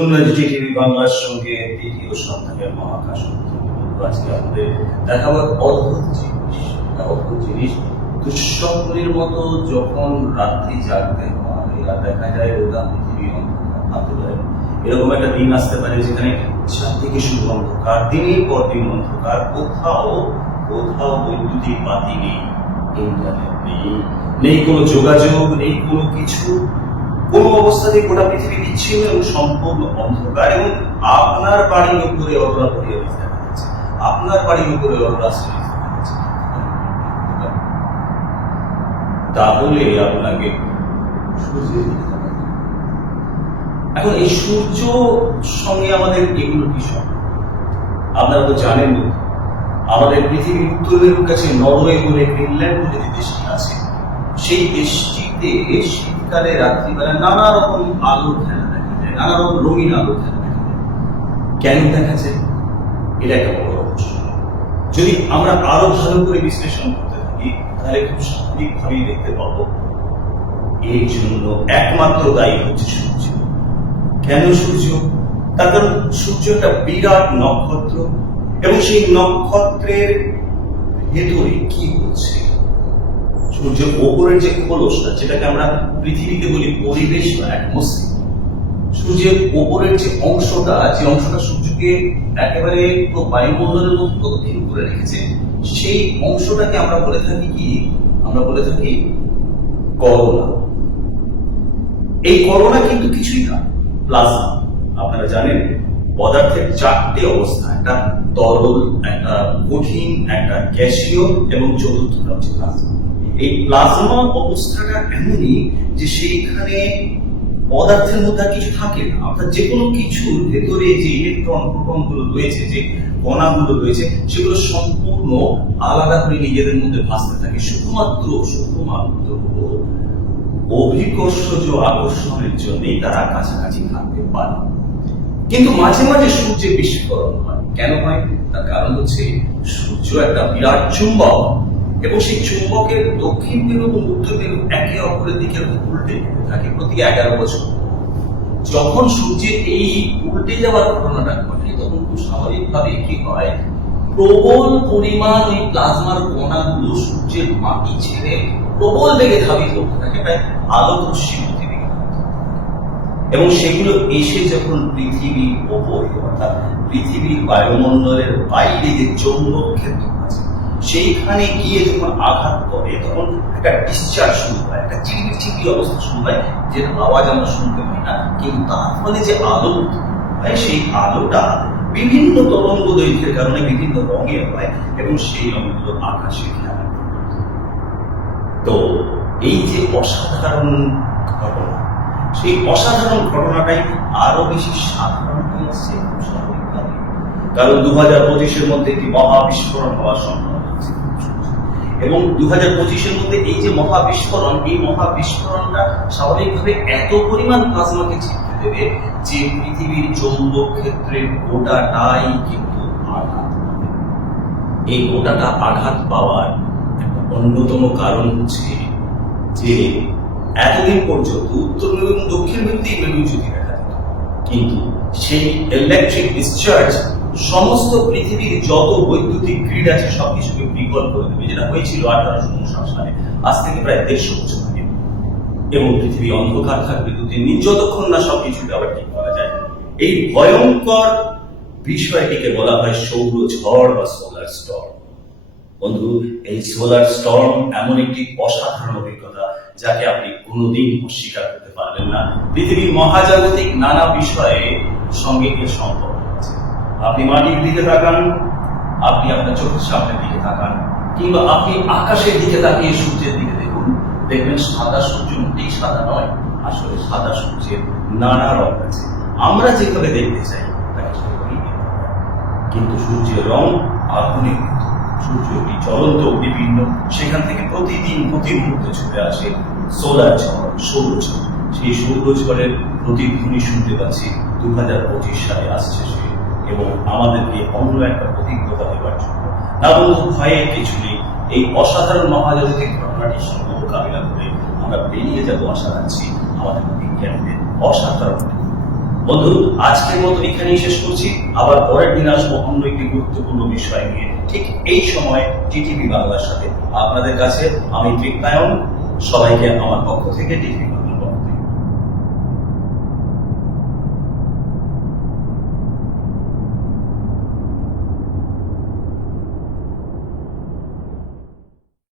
চলুন না জি টিভি বাংলার সঙ্গে দ্বিতীয় সন্তানের মহাকাশ আজকে আমাদের দেখাবো অদ্ভুত জিনিস দুঃস্বপ্নের মতো যখন রাত্রি জাগতে হয় আর দেখা যায় রোদা পৃথিবী অন্ধকার, এরকম একটা দিন আসতে পারে যেখানে চারদিকে শুধু অন্ধকার, দিনের পর দিন অন্ধকার, কোথাও কোথাও বৈদ্যুতিক বাতি নেই, ইন্টারনেট নেই কোনো যোগাযোগ নেই, কোনো কিছু, কোন অবস্থাতে গোটা পৃথিবী বিচ্ছিন্ন এবং সম্পূর্ণ অন্ধকার। এবং আপনার বাড়ির উপরে অরোরা পরিবেশ দেখা যাচ্ছে, আপনার বাড়ির উপরে অরোরা সিরিজ দেখা যাচ্ছে। তাহলে আপনাকে সূর্যের দিকে তাকাতে হবে। এখন এই সূর্য সঙ্গে আমাদের এগুলো কি সম্পর্ক? আপনারা তো জানেন আমাদের পৃথিবীর উত্তর মেরুর কাছে নরওয়ে বলে গ্রিনল্যান্ড বলে যে দেশটি আছে, সেই দেশটিতে শীতকালে রাত্রিবেলা নানা রকম আলো খেলা দেখা যায়, নানা রকম রঙিন আলো খেলা দেখা যায়। কেন দেখা যায়? এটা একটা বড় প্রশ্ন। যদি আমরা আরো ভালো করে বিশ্লেষণ করতে থাকি তাহলে খুব স্বাভাবিকভাবেই দেখতে পাবো এর জন্য একমাত্র দায়ী হচ্ছে সূর্য। কেন সূর্য? তার কারণ সূর্য একটা বিরাট নক্ষত্র এবং সেই নক্ষত্রের ভেতরে কি হচ্ছে, সূর্যের ওপরের যে খোলসটা, যেটাকে আমরা পৃথিবীতে বলি পরিবেশ বা অ্যাটমসফিয়ার, সূর্যের ওপরের যে অংশটা, যে অংশটা সূর্যকে একেবারে পুরো বায়ুমণ্ডলের মধ্যে প্রদক্ষিণ করে রেখেছে, সেই অংশটাকে আমরা বলে থাকি কি? আমরা বলে থাকি করোনা। এই করোনা কিন্তু কিছুই না, প্লাজমা। আপনারা জানেন পদার্থের চারটে অবস্থা, একটা তরল, একটা কঠিন, একটা গ্যাসীয় এবং চতুর্থটা হচ্ছে প্লাজমা। এই প্লাজমা অবস্থাটা এমনই যে সেইখানে পদার্থের মধ্যে আর কিছু থাকে না, অর্থাৎ যে কোনো কিছুর ভেতরে যে ইলেকট্রন প্রোটন গুলো রয়েছে, যে কণাগুলো রয়েছে, সেগুলো সম্পূর্ণ আলাদা করে নিজেদের মধ্যে ভাসতে থাকে। শুধুমাত্র অভিকর্ষজ আকর্ষণের জন্যই তারা কাছাকাছি থাকতে পারে। কিন্তু মাঝে মাঝে সূর্যের বিস্ফোরণ হয়। কেন হয়? তার কারণ হচ্ছে সূর্য একটা বিরাট চুম্বক এবং সেই চুম্বকের দক্ষিণ মেরু এবং উত্তর মেরু একে অপরের দিকে উল্টে যেতে থাকে প্রতি 11 বছর। যখন সূর্যের এই উল্টে যাওয়ার ঘটনাটা ঘটে তখন খুব স্বাভাবিকভাবে কি হয়, প্রবল পরিমাণ এই প্লাজমার কণাগুলো সূর্যের মাটি ছেড়ে প্রবল বেগে ধাবিত হতে থাকে, প্রায় আলোকরশ্মি গতিবেগে, এবং সেগুলো এসে যখন পৃথিবীর ওপরে অর্থাৎ পৃথিবীর বায়ুমণ্ডলের বাইরে যে চৌম্বক ক্ষেত্র আছে সেইখানে গিয়ে যখন আঘাত করে তখন একটা ডিসচার্জ শুরু হয়, একটা চিরবির চিরবির অবস্থা শুরু হয়, যে আওয়াজ আমরা শুনতে পাই না, কিন্তু তার ফলে যে আলো হয় সেই আলোটা বিভিন্ন তরঙ্গ দৈর্ঘ্যের কারণে বিভিন্ন রঙের হয় এবং সেই রঙগুলো আকাশে খেলা। তো এই যে অসাধারণ ঘটনা, সেই অসাধারণ ঘটনাটাই আরো বেশি সাধারণ হয়ে আসছে স্বাভাবিকভাবে, কারণ 2025-এর মধ্যে একটি মহাবিস্ফোরণ হওয়ার সম্ভাবনা আছে। এবং 2025-এর মধ্যে এই যে মহাবিস্ফোরণ, এই মহাবিস্ফোরণটা স্বাভাবিকভাবে এত পরিমাণ প্লাজমাকে ছিটকে দেবে যে পৃথিবীর চৌম্বক ক্ষেত্রের গোটাটাই কিন্তু আঘাত পাবে। এই গোটাটা আঘাত পাওয়ার একটা অন্যতম কারণ হচ্ছে যে এতদিন পর্যন্ত উত্তর মেরু এবং দক্ষিণ মেরুতেই মেরুজ্যোতি দেখা যেত, কিন্তু সেই ইলেকট্রিক ডিসচার্জ সমস্ত পৃথিবীর যত বৈদ্যুতিক গ্রিড আছে সবকিছুকে বিকল করে দেবে, যেটা হয়েছিল 1859 সালে, আজ থেকে প্রায় 150 বছর আগে। এবং পৃথিবী অন্ধকার থাকবে 2-3 দিন, যতক্ষণ না সবকিছুকে আবার ঠিক করা যায়। এই ভয়ঙ্কর বিষয়টিকে বলা হয় সৌরঝড় বা সোলার স্টর্ম। বন্ধু, এই সোলার স্টর্ম এমন একটি অসাধারণ অভিজ্ঞতা যাকে আপনি কোনোদিন অস্বীকার করতে পারবেন না। পৃথিবীর মহাজাগতিক নানা বিষয়ে সঙ্গে এর সম্পর্ক আছে। আপনি মাটির দিকে তাকান, আপনি আপনার চোখের সামনের দিকে তাকান, কিংবা আপনি আকাশের দিকে তাকিয়ে সূর্যের দিকে দেখুন, দেখবেন সাদা সূর্য মোটেই সাদা নয়, আসলে সাদা সূর্যের নানা রং আছে। আমরা যেভাবে দেখতে চাই তাকে সেভাবেই দেখতে পাই, কিন্তু সূর্যের রং আগুনের মতো। সূর্য একটি জ্বলন্ত বিভিন্ন, সেখান থেকে প্রতিদিন প্রতি মুহূর্তে ছুটে আসে সোলার ঝড়, সৌরঝড়। সেই সৌরঝড়ের প্রতিধ্বনি শুনতে পাচ্ছি 2025 সালে আসছে সে, এবং আমাদেরকে অন্য একটা অভিজ্ঞতা দেওয়ার জন্য। না বন্ধু, ভয়ের কিছু নেই। এই অসাধারণ মহাজাগতিক ঘটনাটির সঙ্গে মোকাবিলা করে আমরা বেরিয়ে যাবো আশা রাখছি আমাদের বিজ্ঞানীদের অসাধারণ বন্ধু, আজকের মতো এখানেই শেষ করছি। আবার পরের দিন আসবো অন্য একটি গুরুত্বপূর্ণ বিষয় নিয়ে, ঠিক এই সময় টিটিভি বাংলার সাথে। আপনাদের কাছে আমি তৃপ্তায়ন, সবাইকে আমার পক্ষ থেকে টিটিভি